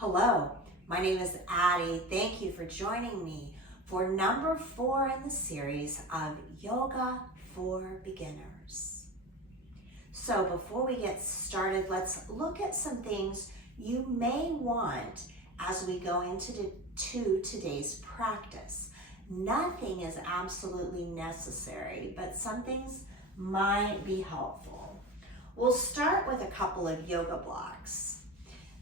Hello, my name is Addie. Thank you for joining me for number 4 in the series of Yoga for Beginners. So before we get started, let's look at some things you may want as we go into today's practice. Nothing is absolutely necessary, but some things might be helpful. We'll start with a couple of yoga blocks.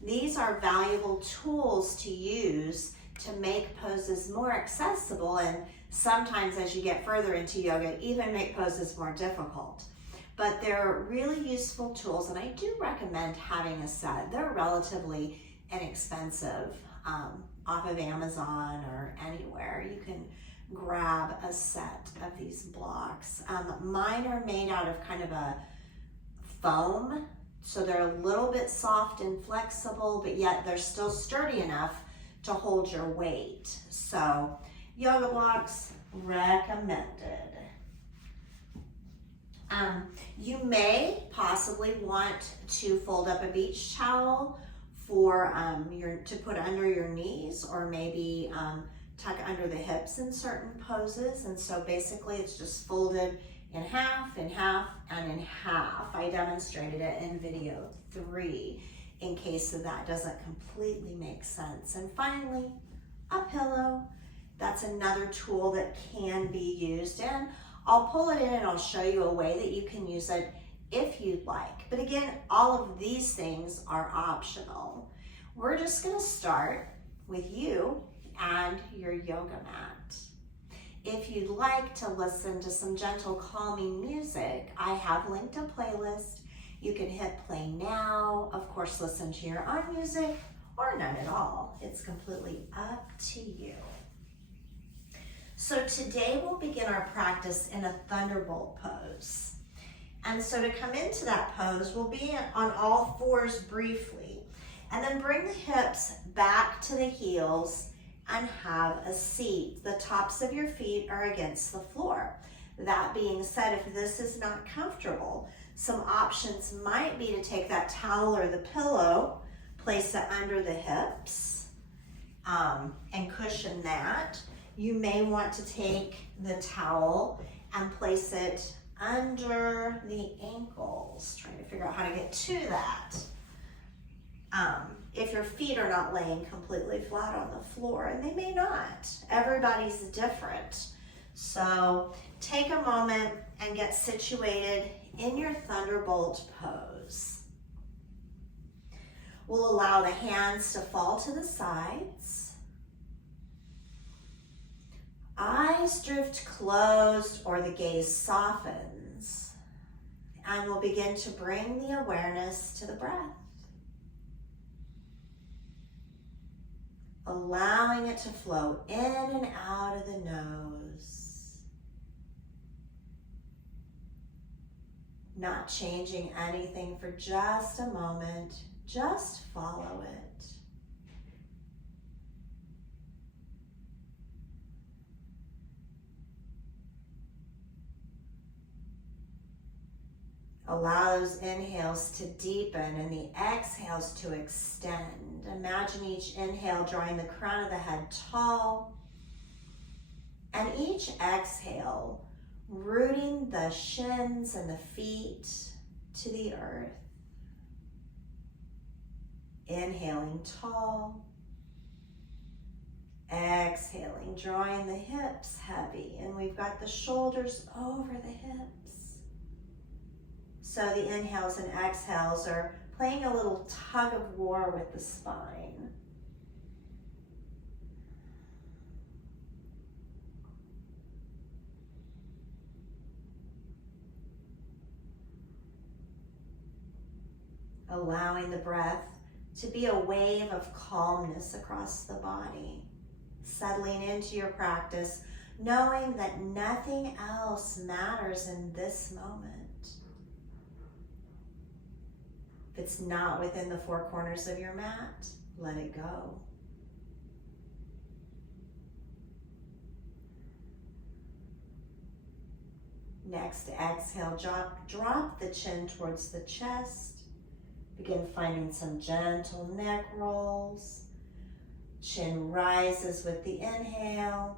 These are valuable tools to use to make poses more accessible, and sometimes as you get further into yoga, even make poses more difficult. But they're really useful tools, and I do recommend having a set. They're relatively inexpensive off of Amazon or anywhere. You can grab a set of these blocks. Mine are made out of kind of a foam, so they're a little bit soft and flexible, but yet they're still sturdy enough to hold your weight. So yoga blocks recommended. You may possibly want to fold up a beach towel for to put under your knees, or maybe tuck under the hips in certain poses. And so basically it's just folded in half, and in half. I demonstrated it in video 3 in case that doesn't completely make sense. And finally, a pillow. That's another tool that can be used, and I'll pull it in and I'll show you a way that you can use it if you'd like. But again, all of these things are optional. We're just gonna start with you and your yoga mat. If you'd like to listen to some gentle, calming music, I have linked a playlist. You can hit play now. Of course, listen to your own music or none at all. It's completely up to you. So today we'll begin our practice in a thunderbolt pose. And so to come into that pose, we'll be on all fours briefly, and then bring the hips back to the heels and have a seat. The tops of your feet are against the floor. That being said, if this is not comfortable, some options might be to take that towel or the pillow, place it under the hips, and cushion that. You may want to take the towel and place it under the ankles. Trying to figure out how to get to that. If your feet are not laying completely flat on the floor, and they may not, everybody's different. So take a moment and get situated in your thunderbolt pose. We'll allow the hands to fall to the sides. Eyes drift closed or the gaze softens, and we'll begin to bring the awareness to the breath. Allowing it to flow in and out of the nose. Not changing anything for just a moment, just follow it. Allow those inhales to deepen and the exhales to extend. Imagine each inhale drawing the crown of the head tall, and each exhale rooting the shins and the feet to the earth. Inhaling tall, exhaling, drawing the hips heavy, and we've got the shoulders over the hips. So the inhales and exhales are playing a little tug of war with the spine. Allowing the breath to be a wave of calmness across the body. Settling into your practice, knowing that nothing else matters in this moment. If it's not within the 4 corners of your mat, let it go. Next, exhale, drop the chin towards the chest. Begin finding some gentle neck rolls. Chin rises with the inhale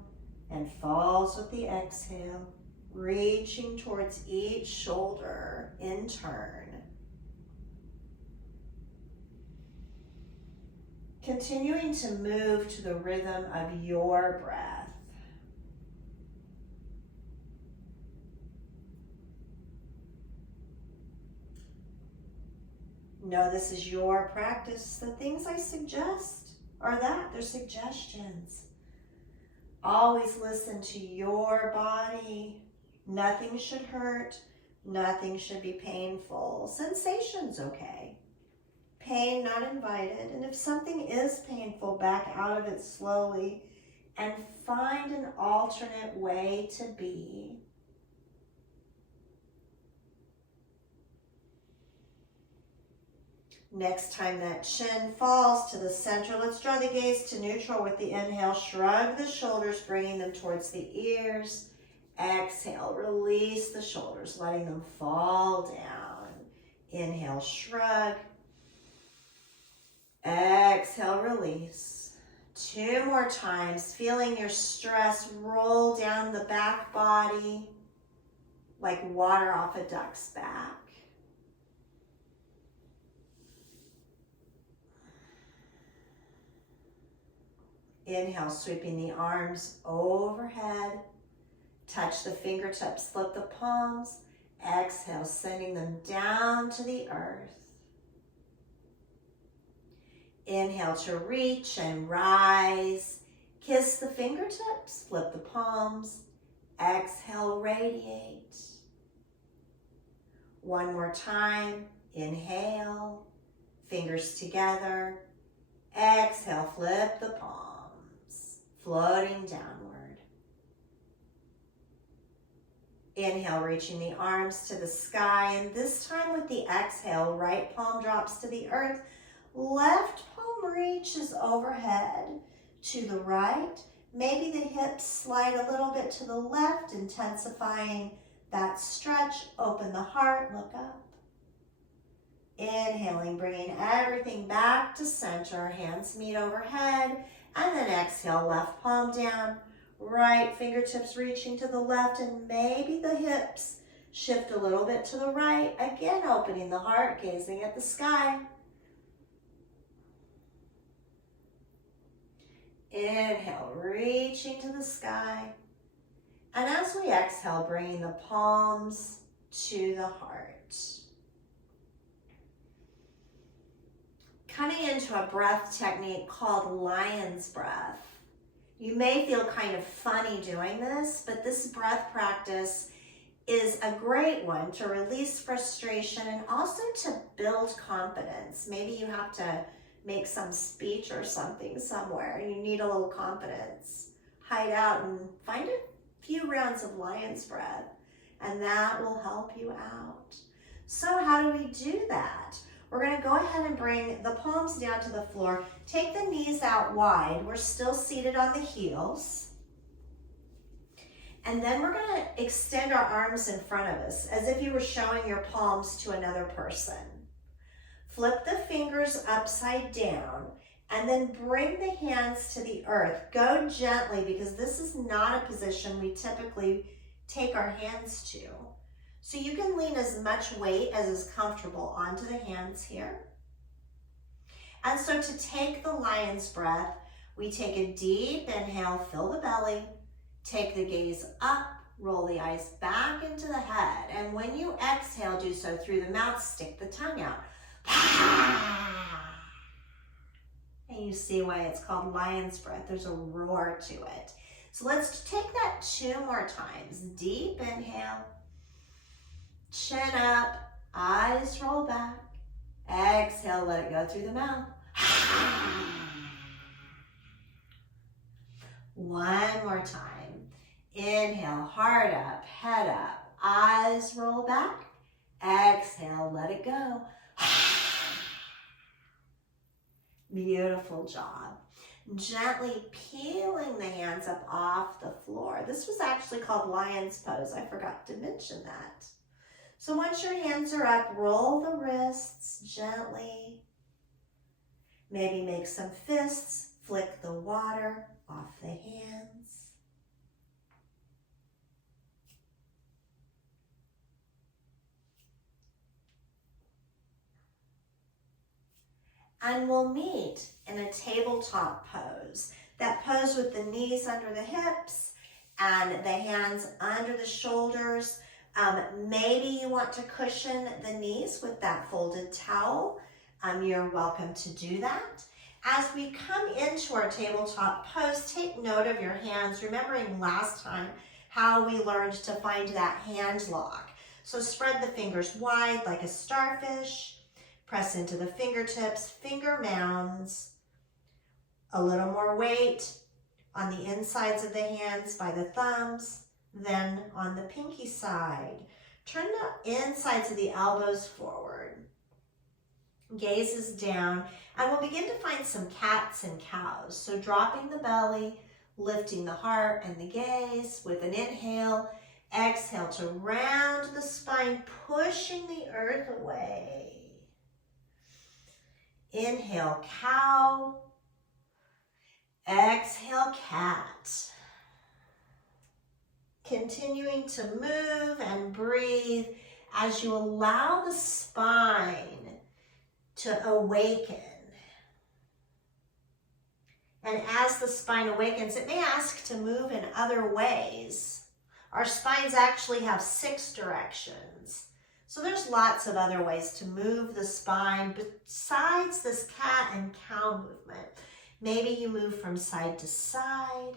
and falls with the exhale, reaching towards each shoulder in turn. Continuing to move to the rhythm of your breath. Know this is your practice. The things I suggest are that, they're suggestions. Always listen to your body. Nothing should hurt. Nothing should be painful. Sensation's okay. Pain not invited. And if something is painful, back out of it slowly and find an alternate way to be. Next time that chin falls to the center, let's draw the gaze to neutral with the inhale. Shrug the shoulders, bringing them towards the ears. Exhale, release the shoulders, letting them fall down. Inhale, shrug. Exhale, release. 2 more times, feeling your stress roll down the back body like water off a duck's back. Inhale, sweeping the arms overhead. Touch the fingertips, flip the palms. Exhale, sending them down to the earth. Inhale to reach and rise. Kiss the fingertips, flip the palms. Exhale, radiate. 1 more time. Inhale, fingers together. Exhale, flip the palms, floating downward. Inhale, reaching the arms to the sky, and this time with the exhale, right palm drops to the earth, left palm reaches overhead to the right. Maybe the hips slide a little bit to the left, intensifying that stretch. Open the heart, look up. Inhaling, bringing everything back to center, hands meet overhead, and then exhale, left palm down, right fingertips reaching to the left, and maybe the hips shift a little bit to the right. Again, opening the heart, gazing at the sky. Inhale, reaching to the sky. And as we exhale, bringing the palms to the heart. Coming into a breath technique called lion's breath. You may feel kind of funny doing this, but this breath practice is a great one to release frustration and also to build confidence. Maybe you have to make some speech or something somewhere and you need a little confidence. Hide out and find a few rounds of lion's breath, and that will help you out. So how do we do that? We're going to go ahead and bring the palms down to the floor. Take the knees out wide. We're still seated on the heels. And then we're going to extend our arms in front of us as if you were showing your palms to another person. Flip the fingers upside down and then bring the hands to the earth. Go gently because this is not a position we typically take our hands to. So you can lean as much weight as is comfortable onto the hands here. And so to take the lion's breath, we take a deep inhale, fill the belly, take the gaze up, roll the eyes back into the head. And when you exhale, do so through the mouth, stick the tongue out. And you see why it's called lion's breath. There's a roar to it. So let's take that 2 more times. Deep inhale. Chin up, eyes roll back. Exhale, let it go through the mouth. 1 more time. Inhale, heart up, head up, eyes roll back. Exhale, let it go. Beautiful job. Gently peeling the hands up off the floor. This was actually called lion's pose. I forgot to mention that. So once your hands are up, roll the wrists gently. Maybe make some fists, Flick the water off the hands. And we'll meet in a tabletop pose. That pose with the knees under the hips and the hands under the shoulders. Maybe you want to cushion the knees with that folded towel. You're welcome to do that. As we come into our tabletop pose, take note of your hands, remembering last time how we learned to find that hand lock. So spread the fingers wide like a starfish. Press into the fingertips, finger mounds. A little more weight on the insides of the hands by the thumbs, then on the pinky side. Turn the insides of the elbows forward. Gazes down, and we'll begin to find some cats and cows. So dropping the belly, lifting the heart and the gaze with an inhale. Exhale to round the spine, pushing the earth away. Inhale, cow. Exhale, cat. Continuing to move and breathe as you allow the spine to awaken. And as the spine awakens, it may ask to move in other ways. Our spines actually have 6 directions. So there's lots of other ways to move the spine besides this cat and cow movement. Maybe you move from side to side,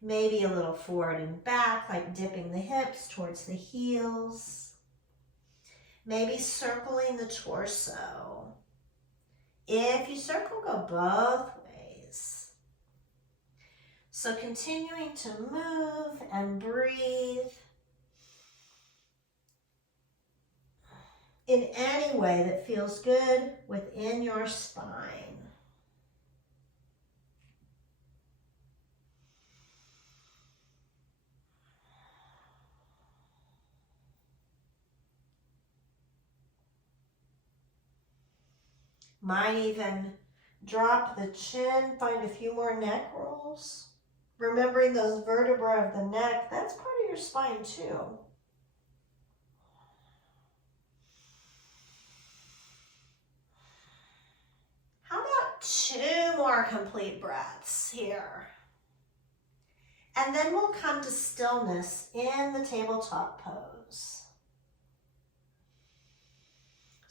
maybe a little forward and back, like dipping the hips towards the heels. Maybe circling the torso. If you circle, go both ways. So continuing to move and breathe in any way that feels good within your spine. Might even drop the chin, find a few more neck rolls. Remembering those vertebrae of the neck, that's part of your spine too. How about 2 more complete breaths here? And then we'll come to stillness in the tabletop pose.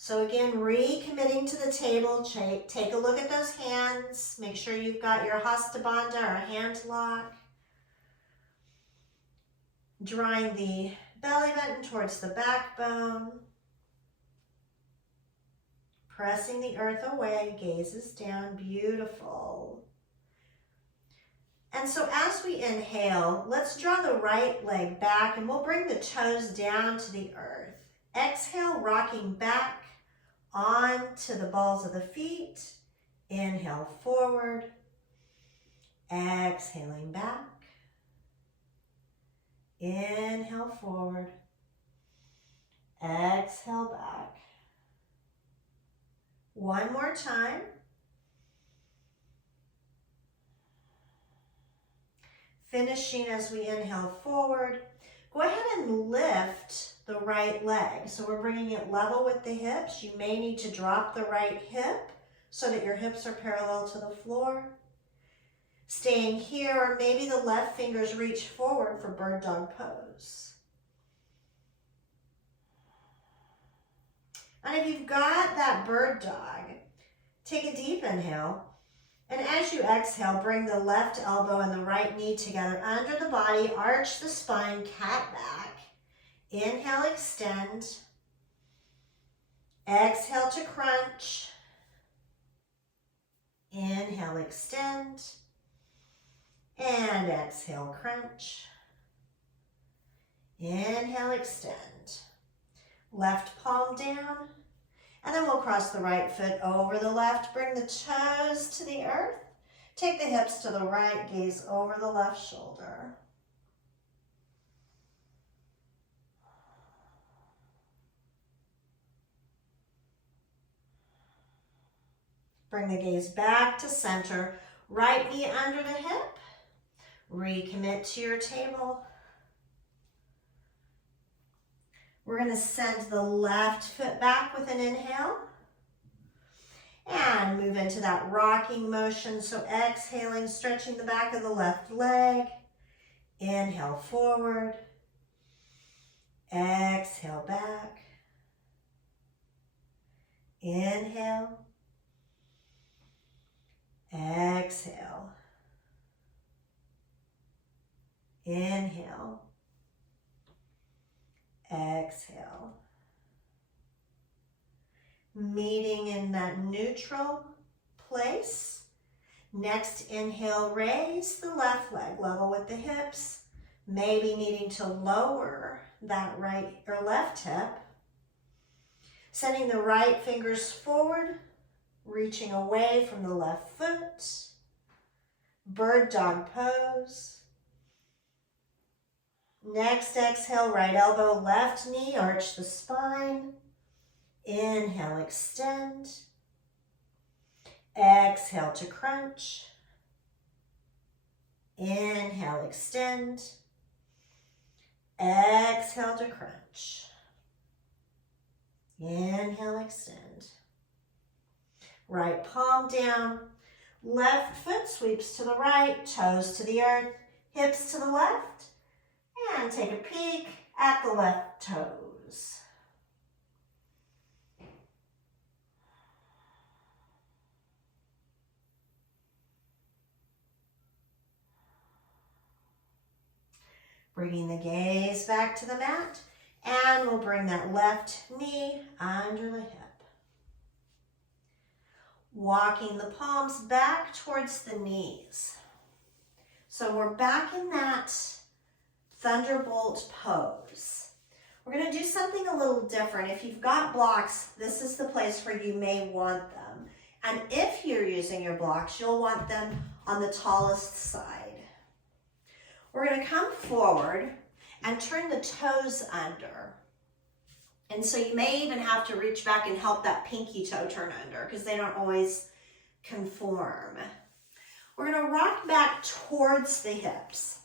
So again, recommitting to the table, take a look at those hands. Make sure you've got your hasta bandha or hand lock. Drawing the belly button towards the backbone. Pressing the earth away, gazes down, beautiful. And so as we inhale, let's draw the right leg back and we'll bring the toes down to the earth. Exhale, rocking back onto the balls of the feet. Inhale forward, exhaling back. Inhale forward, exhale back. One more time. Finishing as we inhale forward. Go ahead and lift the right leg. So we're bringing it level with the hips. You may need to drop the right hip so that your hips are parallel to the floor. Staying here, or maybe the left fingers reach forward for bird dog pose. And if you've got that bird dog, take a deep inhale. And as you exhale, bring the left elbow and the right knee together under the body, arch the spine, cat back. Inhale, extend. Exhale to crunch. Inhale, extend. And exhale, crunch. Inhale, extend. Left palm down. And then we'll cross the right foot over the left. Bring the toes to the earth. Take the hips to the right. Gaze over the left shoulder. Bring the gaze back to center. Right knee under the hip. Recommit to your table. We're going to send the left foot back with an inhale. And move into that rocking motion. So exhaling, stretching the back of the left leg. Inhale forward. Exhale back. Inhale. Exhale. Inhale. Exhale. Meeting in that neutral place. Next inhale, raise the left leg level with the hips. Maybe needing to lower that right or left hip. Sending the right fingers forward, reaching away from the left foot. Bird dog pose. Next exhale, right elbow, left knee, arch the spine. Inhale, extend. Exhale to crunch. Inhale, extend. Exhale to crunch. Inhale, extend. Right palm down. Left foot sweeps to the right, toes to the earth, hips to the left. And take a peek at the left toes. Bringing the gaze back to the mat, and we'll bring that left knee under the hip. Walking the palms back towards the knees. So we're back in that thunderbolt pose. We're going to do something a little different. If you've got blocks, this is the place where you may want them. And if you're using your blocks, you'll want them on the tallest side. We're going to come forward and turn the toes under. And so you may even have to reach back and help that pinky toe turn under because they don't always conform. We're going to rock back towards the hips.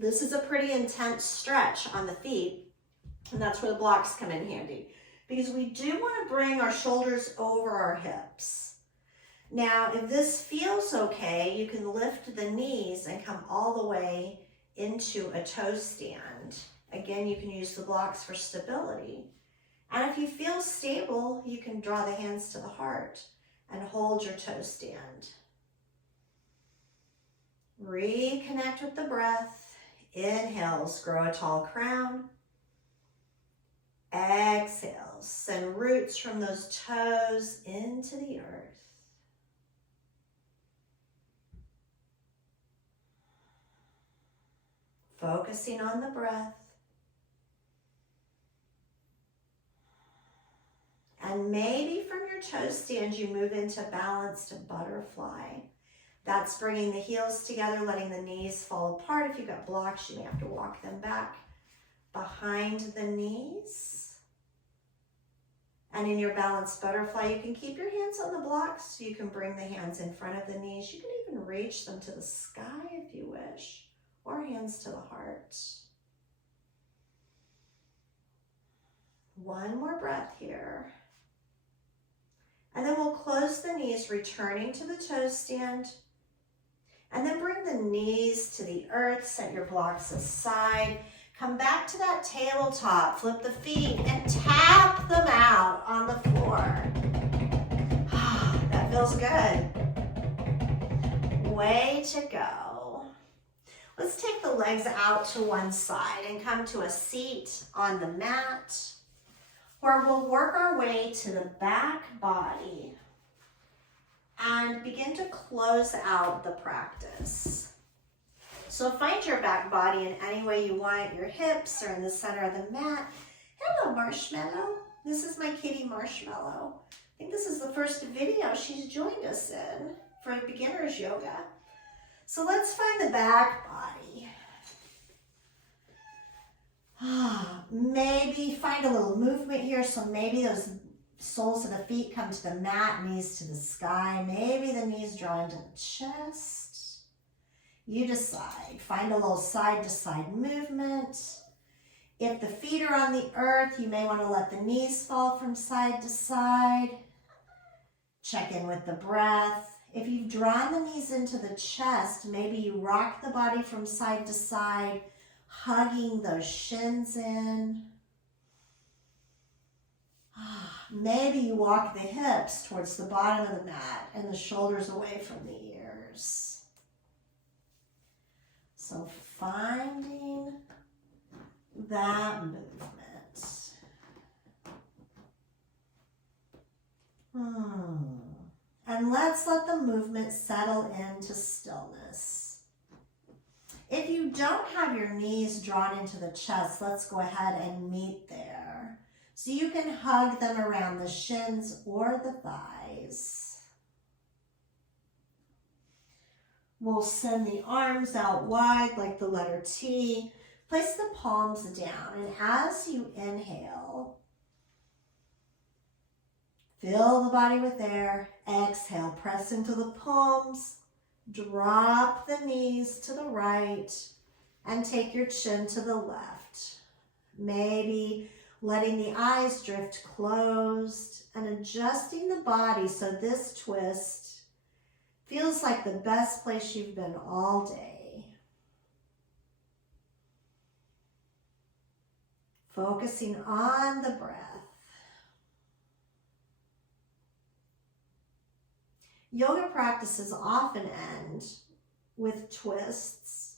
This is a pretty intense stretch on the feet, and that's where the blocks come in handy because we do want to bring our shoulders over our hips. Now, if this feels okay, you can lift the knees and come all the way into a toe stand. Again, you can use the blocks for stability. And if you feel stable, you can draw the hands to the heart and hold your toe stand. Reconnect with the breath. Inhales, grow a tall crown. Exhales, send roots from those toes into the earth. Focusing on the breath. And maybe from your toe stand, you move into balanced butterfly. That's bringing the heels together, letting the knees fall apart. If you've got blocks, you may have to walk them back behind the knees. And in your balanced butterfly, you can keep your hands on the blocks, so you can bring the hands in front of the knees. You can even reach them to the sky if you wish, or hands to the heart. One more breath here. And then we'll close the knees, returning to the toe stand. And then bring the knees to the earth, set your blocks aside. Come back to that tabletop, flip the feet and tap them out on the floor. That feels good. Way to go. Let's take the legs out to one side and come to a seat on the mat, where we'll work our way to the back body and begin to close out the practice. So find your back body in any way you want, your hips or in the center of the mat. Hello, Marshmallow. This is my kitty Marshmallow. I think this is the first video she's joined us in for beginners yoga. So let's find the back body. Maybe find a little movement here. So maybe those soles of the feet come to the mat, knees to the sky. Maybe the knees draw into the chest. You decide. Find a little side-to-side movement. If the feet are on the earth, you may want to let the knees fall from side to side. Check in with the breath. If you've drawn the knees into the chest, maybe you rock the body from side to side, hugging those shins in. Maybe you walk the hips towards the bottom of the mat and the shoulders away from the ears. So finding that movement. And let's let the movement settle into stillness. If you don't have your knees drawn into the chest, let's go ahead and meet there. So you can hug them around the shins or the thighs. We'll send the arms out wide like the letter T. Place the palms down, and as you inhale, fill the body with air. Exhale, press into the palms. Drop the knees to the right and take your chin to the left. Maybe letting the eyes drift closed and adjusting the body so this twist feels like the best place you've been all day. Focusing on the breath. Yoga practices often end with twists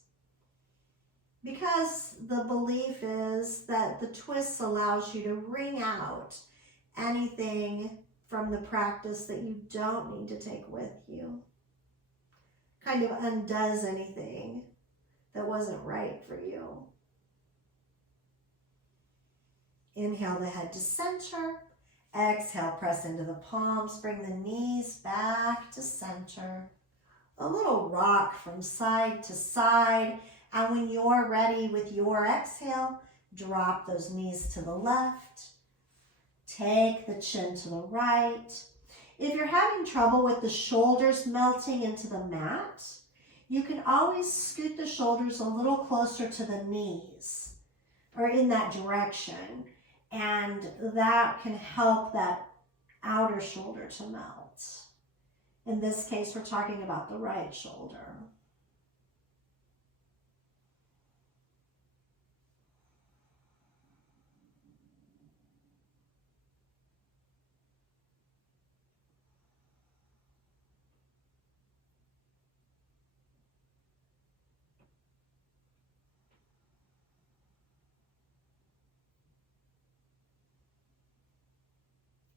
because the belief is that the twist allows you to wring out anything from the practice that you don't need to take with you. Kind of undoes anything that wasn't right for you. Inhale the head to center. Exhale, press into the palms. Bring the knees back to center. A little rock from side to side. And when you're ready with your exhale, drop those knees to the left. Take the chin to the right. If you're having trouble with the shoulders melting into the mat, you can always scoot the shoulders a little closer to the knees or in that direction. And that can help that outer shoulder to melt. In this case, we're talking about the right shoulder.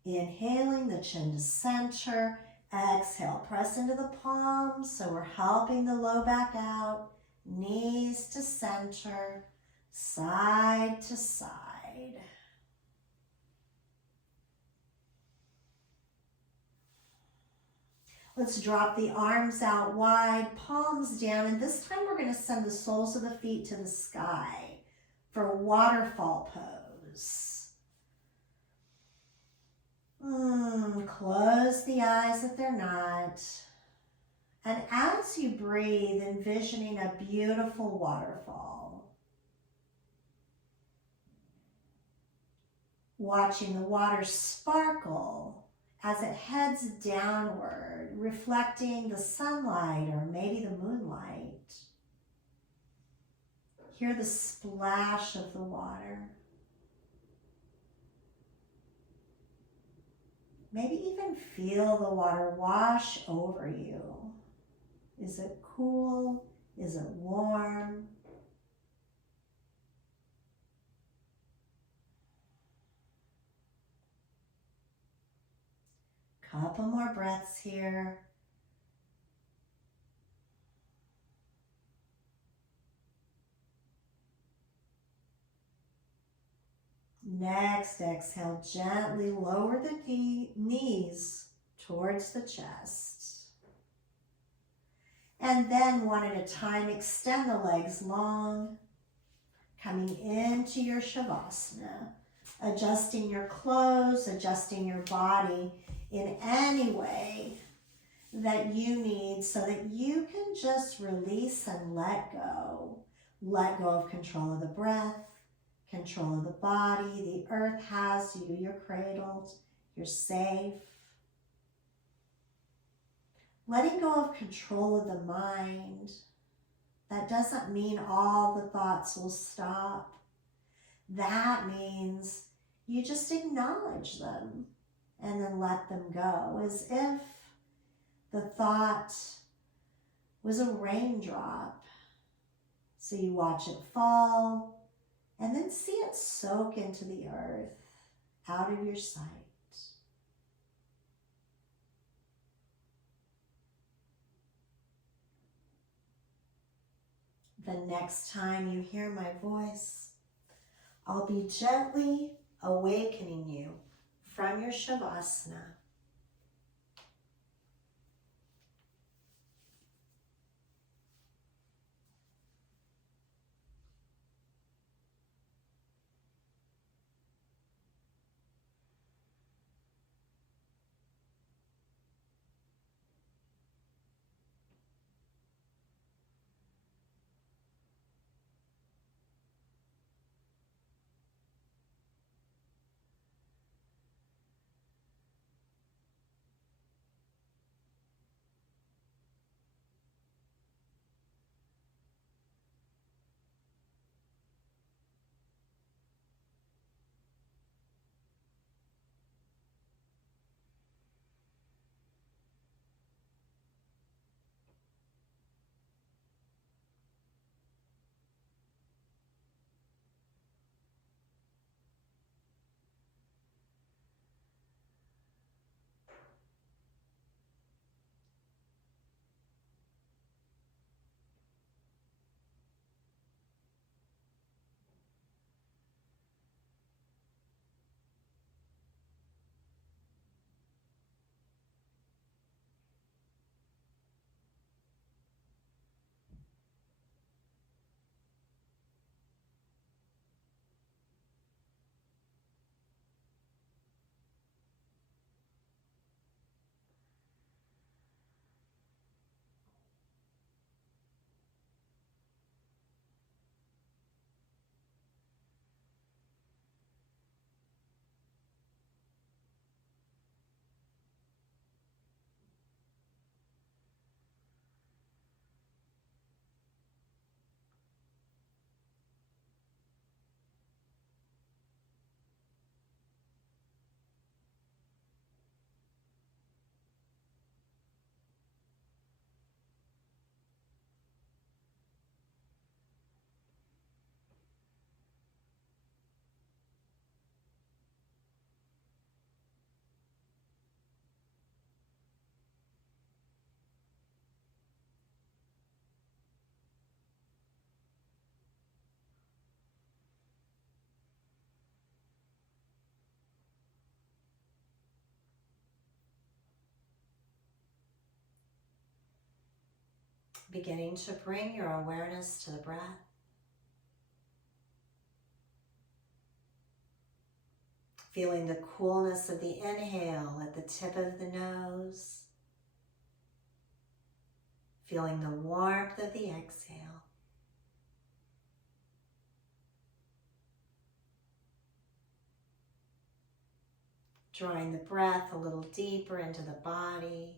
Inhaling the chin to center. Exhale, press into the palms. So we're helping the low back out. Knees to center, side to side. Let's drop the arms out wide, palms down. And this time we're going to send the soles of the feet to the sky for waterfall pose. Close the eyes if they're not. And as you breathe, envisioning a beautiful waterfall. Watching the water sparkle as it heads downward, reflecting the sunlight or maybe the moonlight. Hear the splash of the water. Maybe even feel the water wash over you. Is it cool? Is it warm? Couple more breaths here. Next, exhale, gently lower the knees towards the chest. And then one at a time, extend the legs long, coming into your Shavasana, adjusting your clothes, adjusting your body in any way that you need so that you can just release and let go. Let go of control of the breath, control of the body. The earth has you. You're cradled. You're safe. Letting go of control of the mind. That doesn't mean all the thoughts will stop. That means you just acknowledge them and then let them go, as if the thought was a raindrop. So you watch it fall and then see it soak into the earth, out of your sight. The next time you hear my voice, I'll be gently awakening you from your Shavasana. Beginning to bring your awareness to the breath. Feeling the coolness of the inhale at the tip of the nose. Feeling the warmth of the exhale. Drawing the breath a little deeper into the body.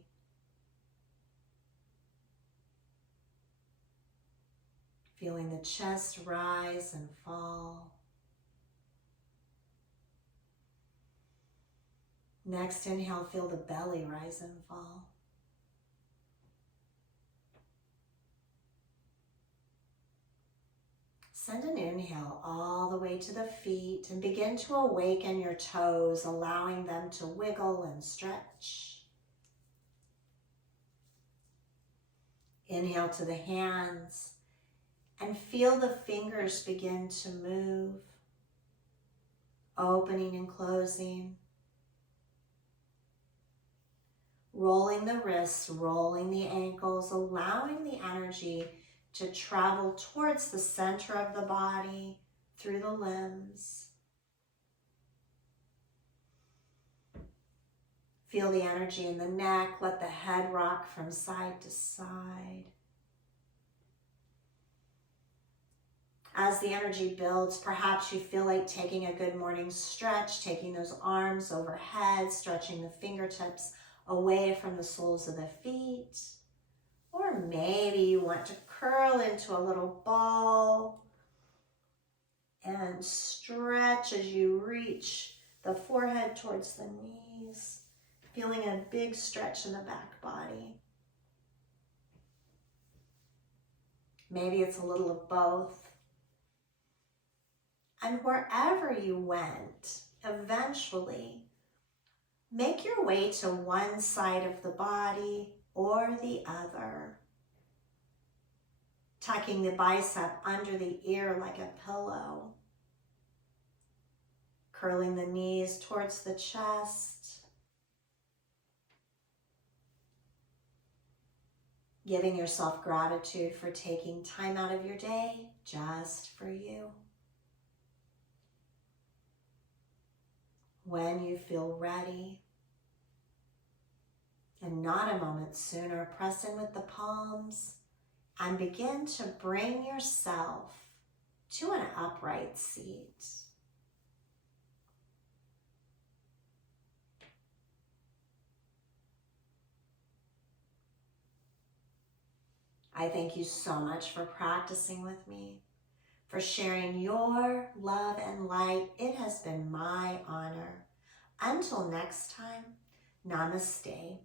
Feeling the chest rise and fall. Next inhale, feel the belly rise and fall. Send an inhale all the way to the feet and begin to awaken your toes, allowing them to wiggle and stretch. Inhale to the hands and feel the fingers begin to move, opening and closing. Rolling the wrists, rolling the ankles, allowing the energy to travel towards the center of the body, through the limbs. Feel the energy in the neck. Let the head rock from side to side. As the energy builds, perhaps you feel like taking a good morning stretch, taking those arms overhead, stretching the fingertips away from the soles of the feet. Or maybe you want to curl into a little ball and stretch as you reach the forehead towards the knees, feeling a big stretch in the back body. Maybe it's a little of both. And wherever you went, eventually, make your way to one side of the body or the other, tucking the bicep under the ear like a pillow, curling the knees towards the chest, giving yourself gratitude for taking time out of your day just for you. When you feel ready, and not a moment sooner, press in with the palms and begin to bring yourself to an upright seat. I thank you so much for practicing with me, for sharing your love and light. It has been my honor. Until next time, namaste.